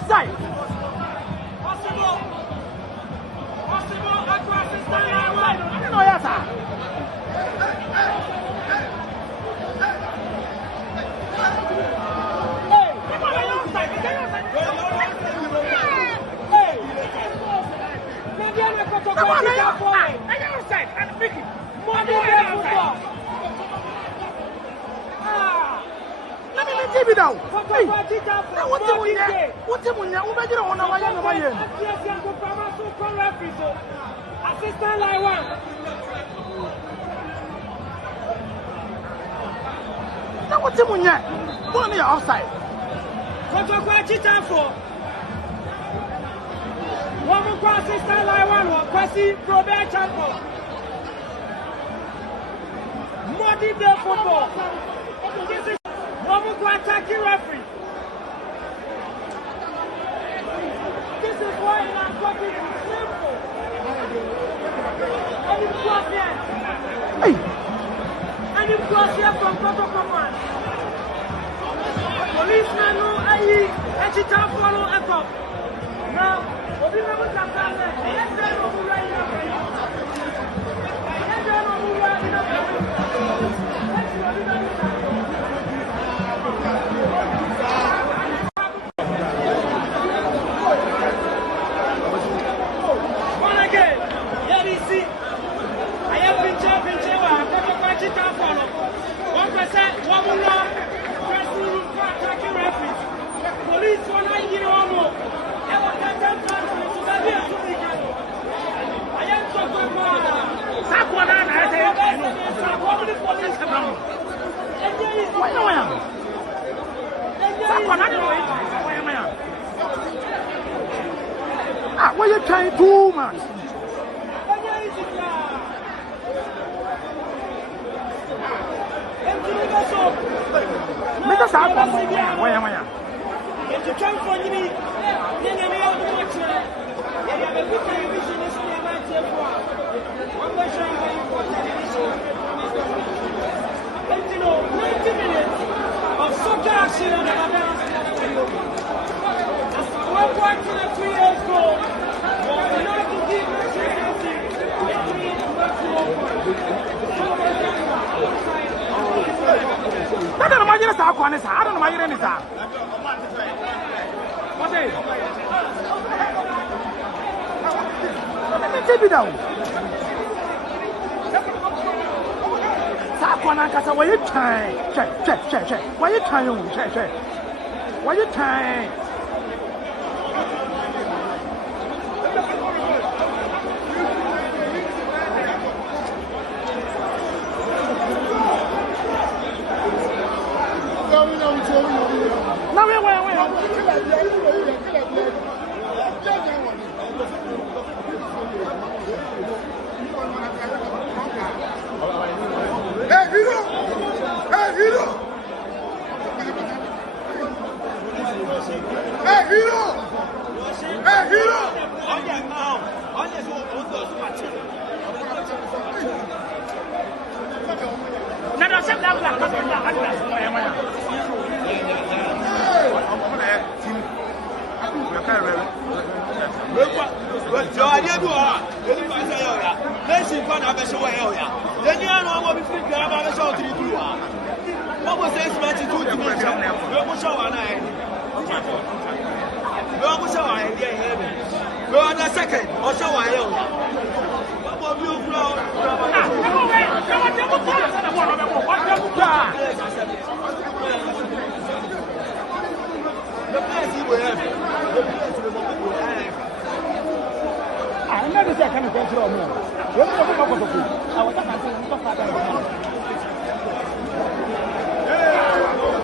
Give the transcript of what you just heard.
outside. No, yes, sir. Let me down. Hey, what's the one? What's the one? Assistant line one. Now what's the one? One here outside. One more assistant line one. Kwasi Robert Champo. Modi de football. This is one more attacking referee. This is why I'm talking simple. Hey! Any cross here from Kotoko man. Policeman no ayi echita follow echo. Now, obi na mo tata le. Yes, there no mu right now. Yes, there no mu right now. Why are you trying too much? Make us out. Why am I? If you come for me, then you may have to watch it. You have a good television. This is the amount of one version of television. 90 minutes of soccer action on the Babel. 1.2 years ago, we not to give I don't know my years. I don't know my years. What is let me take it down. Why you trying? Check. Why you trying? Check. Why you trying? Now wait. Hey, hero! Hey, hero! Hey, hero! Hey, hero! I never said kind of control.